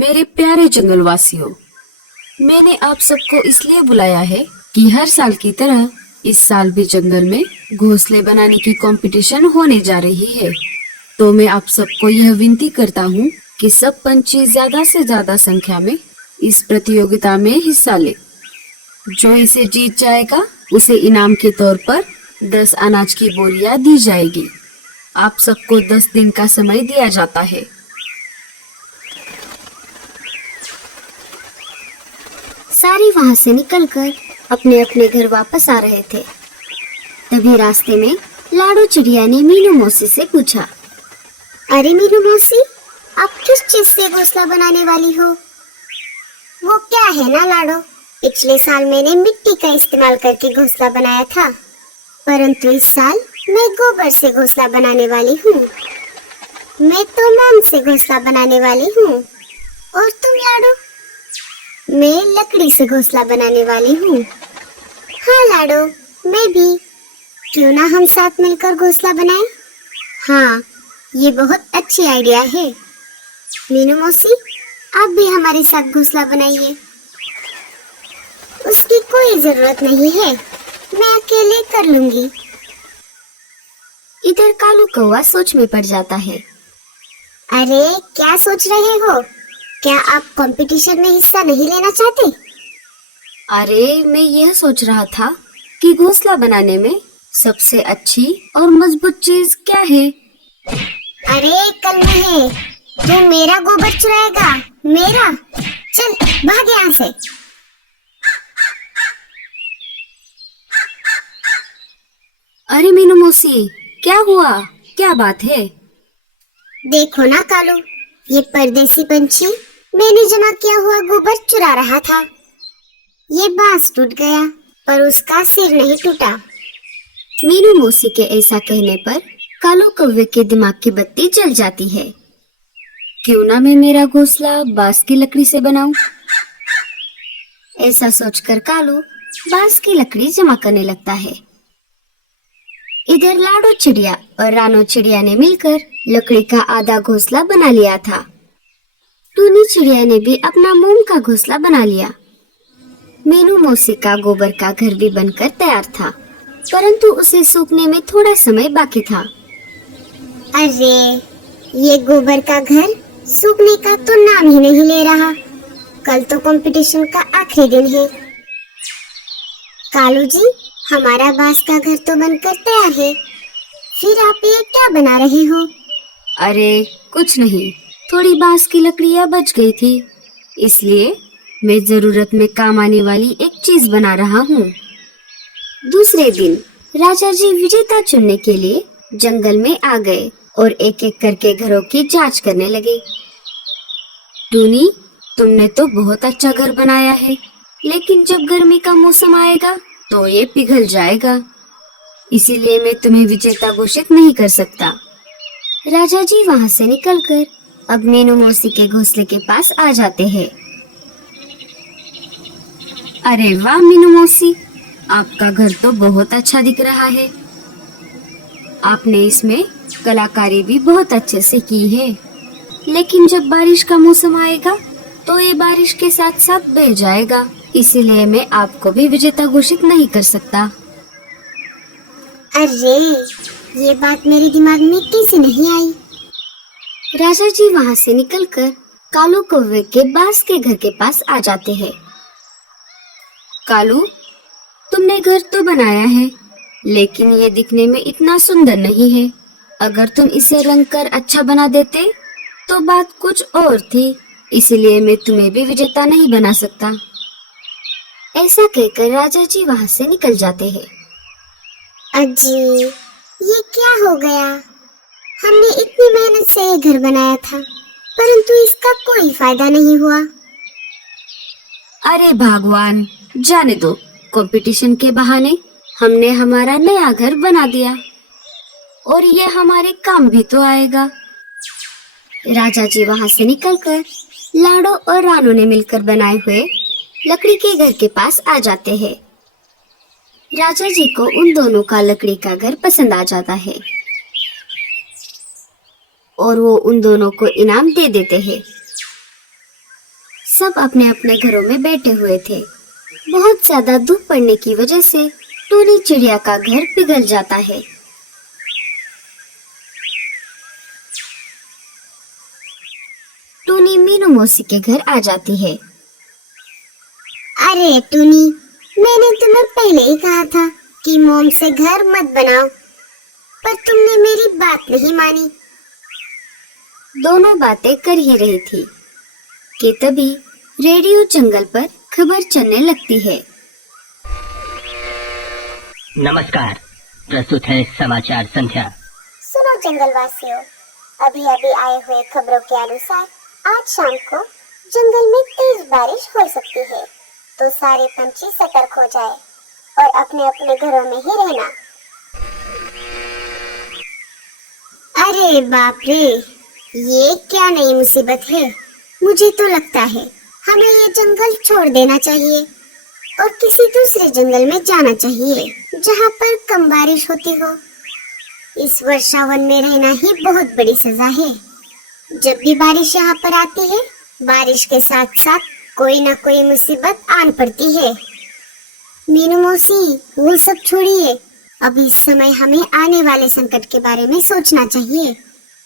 मेरे प्यारे जंगलवासियों, मैंने आप सबको इसलिए बुलाया है कि हर साल की तरह इस साल भी जंगल में घोंसले बनाने की कंपटीशन होने जा रही है। तो मैं आप सबको यह विनती करता हूँ कि सब पंछी ज्यादा से ज्यादा संख्या में इस प्रतियोगिता में हिस्सा ले। जो इसे जीत जाएगा उसे इनाम के तौर पर 10 अनाज की बोरियां दी जाएगी। आप सबको 10 दिन का समय दिया जाता है। सारे वहां से निकलकर अपने अपने घर वापस आ रहे थे। तभी रास्ते में लाडो चिड़िया ने मीनू मौसी से पूछा, अरे मीनू मौसी, आप किस चीज से घोंसला बनाने वाली हो? वो क्या है ना लाडो, पिछले साल मैंने मिट्टी का इस्तेमाल करके घोंसला बनाया था, परंतु इस साल मैं गोबर से घोंसला बनाने वाली हूँ। मैं तो मोम से घोंसला बनाने वाली हूँ। और तुम लाडो? मैं लकड़ी से घोंसला बनाने वाली हूँ। हाँ लाडो, मैं भी। क्यों ना हम साथ मिलकर घोंसला बनाएं? हाँ, ये बहुत अच्छी आइडिया है। मीनू मौसी, आप भी हमारे साथ घोंसला बनाइए। उसकी कोई जरूरत नहीं है, मैं अकेले कर लूंगी। इधर कालू कौवा सोच में पड़ जाता है। अरे क्या सोच रहे हो? क्या आप कंपटीशन में हिस्सा नहीं लेना चाहते? अरे मैं यह सोच रहा था कि घोंसला बनाने में सबसे अच्छी और मजबूत चीज क्या है। अरे कल नहीं, तू मेरा गोबर चुराएगा? मेरा? चल भाग यहाँ से। अरे मीनू मौसी, क्या हुआ? क्या बात है? देखो ना कालू, ये परदेसी पंछी मैंने जमा किया हुआ गोबर चुरा रहा था। ये बांस टूट गया पर उसका सिर नहीं टूटा। मीनू मौसी के ऐसा कहने पर कालू कौवे के दिमाग की बत्ती जल जाती है। क्यों ना मैं मेरा घोंसला बांस की लकड़ी से बनाऊं? ऐसा सोचकर कालू बांस की लकड़ी जमा करने लगता है। इधर लाडो चिड़िया और रानो चिड़िया ने मिलकर लकड़ी का आधा घोंसला बना लिया था। टूनी चिड़िया ने भी अपना मोम का घोंसला बना लिया। मीनू मौसी का गोबर का घर भी बनकर तैयार था, परंतु उसे सूखने में थोड़ा समय बाकी था। अरे, ये गोबर का घर सूखने का तो नाम ही नहीं ले रहा। कल तो कंपटीशन का आखिरी दिन है। कालू जी, हमारा बांस का घर तो बनकर तैयार है, फिर आप ये क्या बना रहे हो? अरे कुछ नहीं, थोड़ी बांस की लकड़ियां बच गई थी, इसलिए मैं जरूरत में काम आने वाली एक चीज बना रहा हूँ। दूसरे दिन राजा जी विजेता चुनने के लिए जंगल में आ गए और एक एक करके घरों की जांच करने लगे। टूनी, तुमने तो बहुत अच्छा घर बनाया है, लेकिन जब गर्मी का मौसम आएगा तो ये पिघल जाएगा, इसीलिए मैं तुम्हें विजेता घोषित नहीं कर सकता। राजा जी वहाँ से निकलकर अब मीनू मौसी के घोंसले के पास आ जाते हैं। अरे वाह मीनू मौसी, आपका घर तो बहुत अच्छा दिख रहा है। आपने इसमें कलाकारी भी बहुत अच्छे से की है, लेकिन जब बारिश का मौसम आएगा तो ये बारिश के साथ साथ बह जाएगा, इसीलिए मैं आपको भी विजेता घोषित नहीं कर सकता। अरे, ये बात मेरे दिमाग में कैसे नहीं आई? राजा जी वहाँ से निकलकर कालू कौवे के बांस के घर के पास आ जाते हैं। कालू, तुमने घर तो बनाया है, लेकिन ये दिखने में इतना सुंदर नहीं है। अगर तुम इसे रंग कर अच्छा बना देते तो बात कुछ और थी, इसलिए मैं तुम्हें भी विजेता नहीं बना सकता। ऐसा कहकर राजा जी वहाँ से निकल जाते हैं। अजी, ये क्या हो गया? हमने इतनी मेहनत से ये घर बनाया था, परंतु इसका कोई फायदा नहीं हुआ। अरे भगवान, जाने दो। कंपटीशन के बहाने हमने हमारा नया घर बना दिया और ये हमारे काम भी तो आएगा। राजा जी वहाँ से निकलकर लाडो और रानू ने मिलकर बनाए हुए लकड़ी के घर के पास आ जाते हैं। राजा जी को उन दोनों का लकड़ी का घर पसंद आ जाता है और वो उन दोनों को इनाम दे देते हैं। सब अपने अपने घरों में बैठे हुए थे। बहुत ज्यादा धूप पड़ने की वजह से टूनी चिड़िया का घर पिघल जाता है। टूनी मीनू मौसी के घर आ जाती है। अरे टूनी, मैंने तुम्हें पहले ही कहा था कि मोम से घर मत बनाओ, पर तुमने मेरी बात नहीं मानी। दोनों बातें कर ही रही थी कि तभी रेडियो जंगल पर खबर चलने लगती है। नमस्कार, प्रस्तुत है समाचार संध्या। सुनो जंगल वासियों, अभी अभी आए हुए खबरों के अनुसार आज शाम को जंगल में तेज बारिश हो सकती है, तो सारे पंछी सतर्क हो जाए और अपने अपने घरों में ही रहना। अरे बाप रे, ये क्या नई मुसीबत है। मुझे तो लगता है हमें ये जंगल छोड़ देना चाहिए और किसी दूसरे जंगल में जाना चाहिए जहाँ पर कम बारिश होती हो। इस वर्षावन में रहना ही बहुत बड़ी सजा है। जब भी बारिश यहाँ पर आती है, बारिश के साथ साथ कोई ना कोई मुसीबत आन पड़ती है। मीनू मौसी, वो सब छोड़िए, अब इस समय हमें आने वाले संकट के बारे में सोचना चाहिए।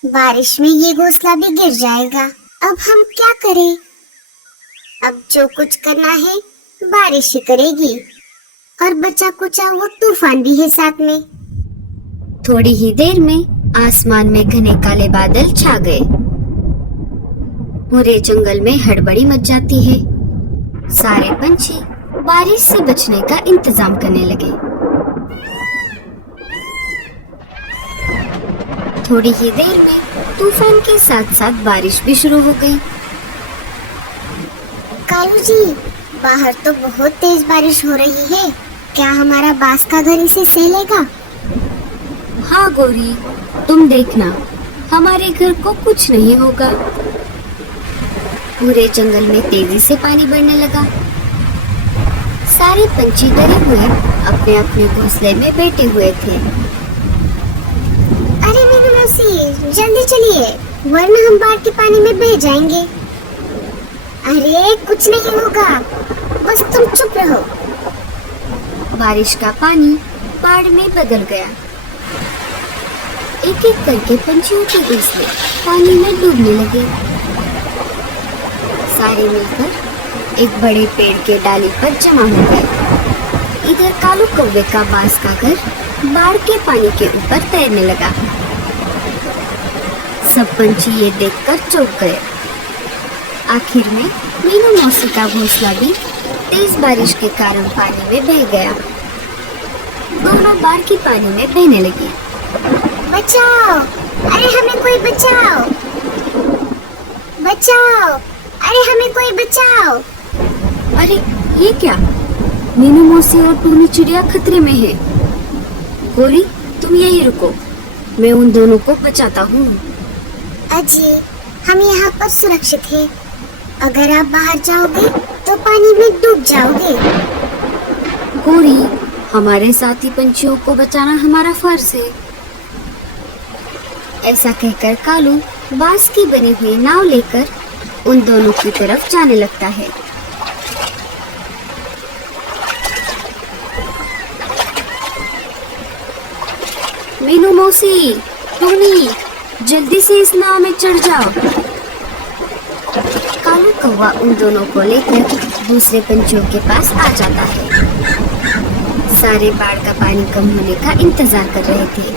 बारिश में ये घोंसला भी गिर जाएगा। अब हम क्या करें? अब जो कुछ करना है बारिश ही करेगी, और बचा कुचा वो तूफान भी है साथ में। थोड़ी ही देर में आसमान में घने काले बादल छा गए। पूरे जंगल में हड़बड़ी मच जाती है। सारे पंछी बारिश से बचने का इंतजाम करने लगे। थोड़ी ही देर में तूफान के साथ साथ बारिश भी शुरू हो गई। कालू जी, बाहर तो बहुत तेज बारिश हो रही है। क्या हमारा बांस का घर इसे सह लेगा? हाँ गौरी, तुम देखना, हमारे घर को कुछ नहीं होगा। पूरे जंगल में तेजी से पानी बढ़ने लगा। सारे पंछी डरे हुए अपने अपने घोंसले में बैठे हुए थे। अरे मीनू मौसी, जल्दी चलिए, वरना हम बाढ़ के पानी में बह जाएंगे। अरे कुछ नहीं होगा, बस तुम चुप रहो। बारिश का पानी बाढ़ में बदल गया। एक एक करके पंछियों के घोंसले पानी में डूबने लगे। सारे मिलकर एक बड़े पेड़ के डाली पर जमा हो गए। इधर कालू कौवे का बांस का घर बाढ़ के पानी के ऊपर तैरने लगा। सब पंछी ये देखकर चौंक गए। आखिर में मीनू मौसी का घोंसला भी तेज बारिश के कारण पानी में बह गया। दोनों बाढ़ के पानी में बहने लगी। बचाओ! अरे हमें कोई बचाओ! बचाओ! अरे हमें कोई बचाओ! अरे ये क्या? मीनू मौसी और टूनी चिड़िया खतरे में है। गौरी, तुम यहीं रुको, मैं उन दोनों को बचाता हूँ। अजी, हम यहाँ पर सुरक्षित हैं। अगर आप बाहर जाओगे तो पानी में डूब जाओगे। गौरी, हमारे साथी पंछियों को बचाना हमारा फर्ज है। ऐसा कहकर कालू बांस की बनी हुई नाव लेकर उन दोनों की तरफ जाने लगता है। मीनू मौसी, टूनी, जल्दी से इस नाव में चढ़ जाओ। कालू कौवा उन दोनों को लेकर दूसरे पंछियों के पास आ जाता है। सारे बाढ़ का पानी कम होने का इंतजार कर रहे थे।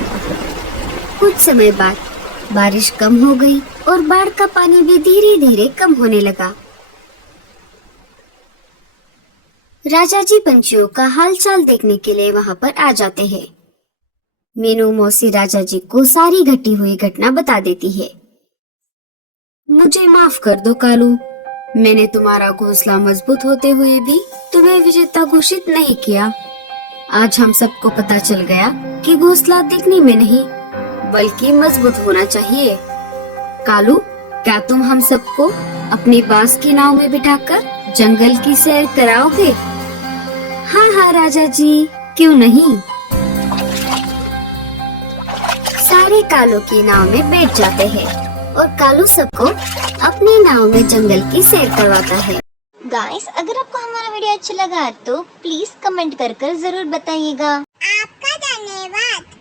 कुछ समय बाद बारिश कम हो गई और बाढ़ का पानी भी धीरे धीरे कम होने लगा। राजा जी पंछियों का हालचाल देखने के लिए वहां पर आ जाते हैं। मीनू मौसी राजा जी को सारी घटी हुई घटना बता देती है। मुझे माफ कर दो कालू, मैंने तुम्हारा घोंसला मजबूत होते हुए भी तुम्हें विजेता घोषित नहीं किया। आज हम सबको पता चल गया कि घोंसला दिखने में नहीं बल्कि मजबूत होना चाहिए। कालू, क्या तुम हम सबको अपनी बांस की नाव में बिठाकर जंगल की सैर कराओगे? हाँ हाँ राजा जी, क्यों नहीं। सारे कालू की नाव में बैठ जाते हैं और कालू सबको अपनी नाव में जंगल की सैर करवाता है। गाइस, अगर आपको हमारा वीडियो अच्छा लगा तो प्लीज कमेंट कर जरूर बताइएगा। आपका धन्यवाद।